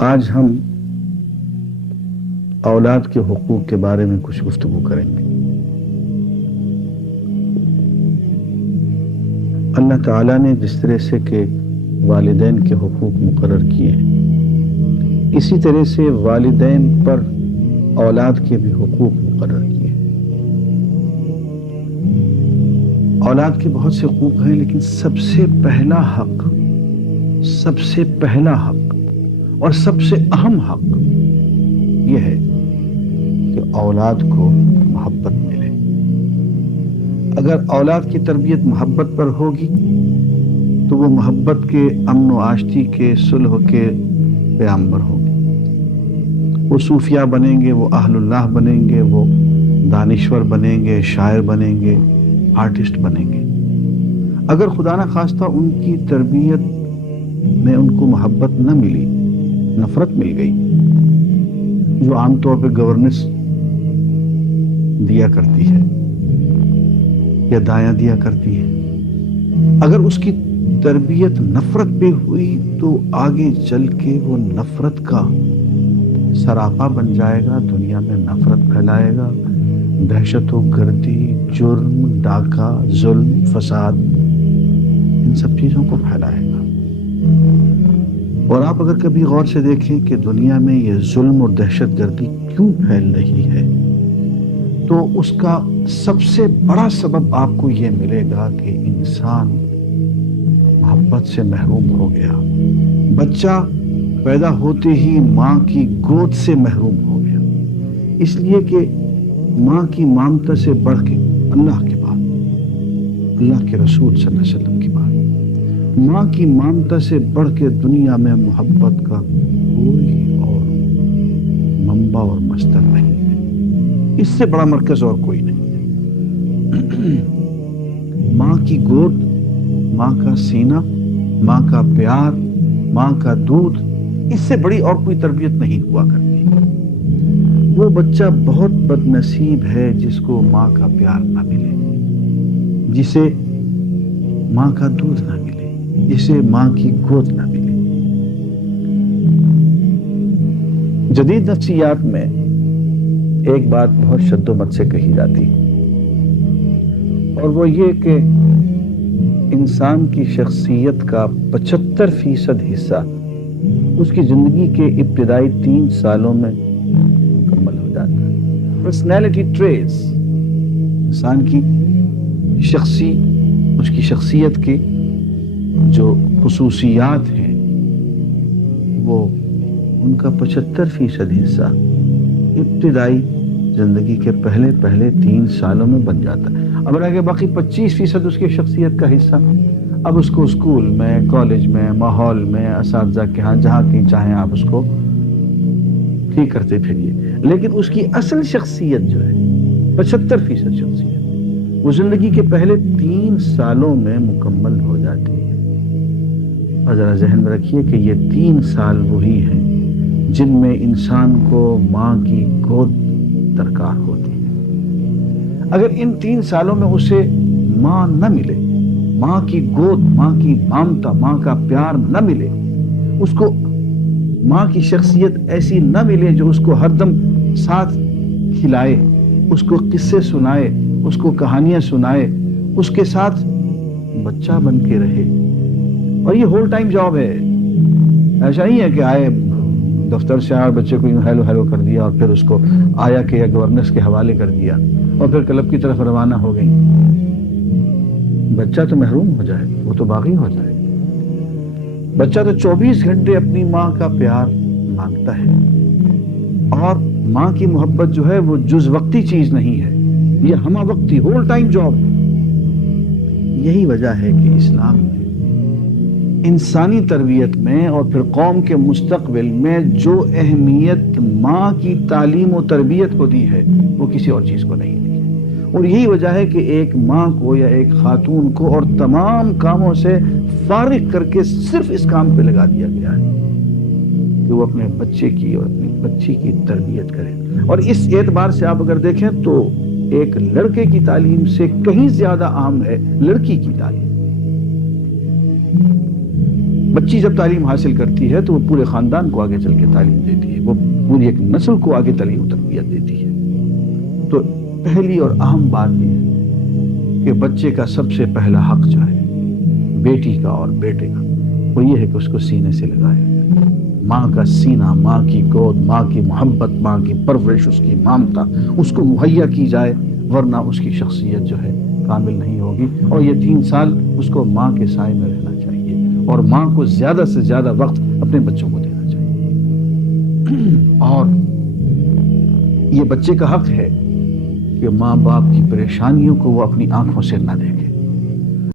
آج ہم اولاد کے حقوق کے بارے میں کچھ گفتگو کریں گے۔ اللہ تعالیٰ نے جس طرح سے کہ والدین کے حقوق مقرر کیے ہیں، اسی طرح سے والدین پر اولاد کے بھی حقوق مقرر کیے ہیں۔ اولاد کے بہت سے حقوق ہیں، لیکن سب سے پہلا حق اور سب سے اہم حق یہ ہے کہ اولاد کو محبت ملے۔ اگر اولاد کی تربیت محبت پر ہوگی تو وہ محبت کے، امن و آشتی کے، صلح کے پیغمبر ہوں گے۔ وہ صوفیاء بنیں گے، وہ اہل اللہ بنیں گے، وہ دانشور بنیں گے، شاعر بنیں گے، آرٹسٹ بنیں گے۔ اگر خدا نہ خواستہ ان کی تربیت میں ان کو محبت نہ ملی، نفرت مل گئی، جو عام طور پہ گورننس دیا کرتی ہے یا دایاں دیا کرتی ہے، اگر اس کی تربیت نفرت پہ ہوئی تو آگے چل کے وہ نفرت کا سراپا بن جائے گا، دنیا میں نفرت پھیلائے گا، دہشت و گردی، جرم، ڈاکہ، ظلم، فساد، ان سب چیزوں کو پھیلائے گا۔ اور آپ اگر کبھی غور سے دیکھیں کہ دنیا میں یہ ظلم اور دہشت گردی کیوں پھیل رہی ہے، تو اس کا سب سے بڑا سبب آپ کو یہ ملے گا کہ انسان محبت سے محروم ہو گیا۔ بچہ پیدا ہوتے ہی ماں کی گود سے محروم ہو گیا، اس لیے کہ ماں کی ممتا سے بڑھ کے اللہ کے بعد، اللہ کے رسول صلی اللہ علیہ وسلم کے بعد، ماں کی ممتا سے بڑھ کے دنیا میں محبت کا کوئی اور منبع اور مصدر نہیں ہے، اس سے بڑا مرکز اور کوئی نہیں ہے۔ ماں کی گود، ماں کا سینہ، ماں کا پیار، ماں کا دودھ، اس سے بڑی اور کوئی تربیت نہیں ہوا کرتی۔ وہ بچہ بہت بد نصیب ہے جس کو ماں کا پیار نہ ملے، جسے ماں کا دودھ نہ ملے، جسے ماں کی گود نہ ملے۔ جدید نفسیات میں ایک بات بہت شد و مت سے کہی جاتی ہے، اور وہ یہ کہ انسان کی شخصیت کا 75% حصہ اس کی زندگی کے ابتدائی 3 سالوں میں مکمل ہو جاتا ہے۔ پرسنالٹی ٹریٹس، انسان کی اس کی شخصیت کے جو خصوصیات ہیں، وہ ان کا 75% حصہ ابتدائی زندگی کے پہلے 3 سالوں میں بن جاتا ہے۔ اب رہ باقی 25% اس کی شخصیت کا حصہ، اب اس کو اسکول میں، کالج میں، ماحول میں، اساتذہ کے ہاں، جہاں کہیں چاہیں آپ اس کو ٹھیک کرتے پھریے، لیکن اس کی اصل شخصیت جو ہے 75% شخصیت، وہ زندگی کے پہلے 3 سالوں میں مکمل ہو جاتی ہے۔ اور ذرا ذہن میں رکھیے کہ یہ 3 سال وہی ہیں جن میں انسان کو ماں کی گود درکار ہوتی ہے۔ اگر ان 3 سالوں میں اسے ماں نہ ملے، ماں کی گود، ماں کی ممتا، ماں کا پیار نہ ملے، اس کو ماں کی شخصیت ایسی نہ ملے جو اس کو ہر دم ساتھ کھلائے، اس کو قصے سنائے، اس کو کہانیاں سنائے، اس کے ساتھ بچہ بن کے رہے۔ اور یہ ہول ٹائم جاب ہے، ایسا نہیں ہے کہ آئے دفتر سے آئے، بچے کو ہیلو ہیلو کر دیا اور پھر اس کو آیا کہ یا گورننس کے حوالے کر دیا اور پھر کلب کی طرف روانہ ہو گئی۔ بچہ تو محروم ہو جائے، وہ تو باغی ہو جائے۔ بچہ تو 24 گھنٹے اپنی ماں کا پیار مانگتا ہے، اور ماں کی محبت جو ہے وہ جز وقتی چیز نہیں ہے، یہ ہمہ وقتی ہول ٹائم جاب ہے۔ یہی وجہ ہے کہ اسلام میں انسانی تربیت میں اور پھر قوم کے مستقبل میں جو اہمیت ماں کی تعلیم و تربیت کو دی ہے، وہ کسی اور چیز کو نہیں دی ہے۔ اور یہی وجہ ہے کہ ایک ماں کو یا ایک خاتون کو اور تمام کاموں سے فارغ کر کے صرف اس کام پہ لگا دیا گیا ہے کہ وہ اپنے بچے کی اور اپنی بچی کی تربیت کرے۔ اور اس اعتبار سے آپ اگر دیکھیں تو ایک لڑکے کی تعلیم سے کہیں زیادہ اہم ہے لڑکی کی تعلیم۔ بچی جب تعلیم حاصل کرتی ہے تو وہ پورے خاندان کو آگے چل کے تعلیم دیتی ہے، وہ پوری ایک نسل کو آگے تعلیم و تربیت دیتی ہے۔ تو پہلی اور اہم بات یہ ہے کہ بچے کا سب سے پہلا حق جو ہے بیٹی کا اور بیٹے کا، وہ یہ ہے کہ اس کو سینے سے لگایا جائے۔ ماں کا سینہ، ماں کی گود، ماں کی محبت، ماں کی پرورش، اس کی مامتا اس کو مہیا کی جائے، ورنہ اس کی شخصیت جو ہے کامل نہیں ہوگی۔ اور یہ 3 سال اس کو ماں کے سائے میں رہنا چاہیے اور ماں کو زیادہ سے زیادہ وقت اپنے بچوں کو دینا چاہیے۔ اور یہ بچے کا حق ہے کہ ماں باپ کی پریشانیوں کو وہ اپنی آنکھوں سے نہ دیکھے۔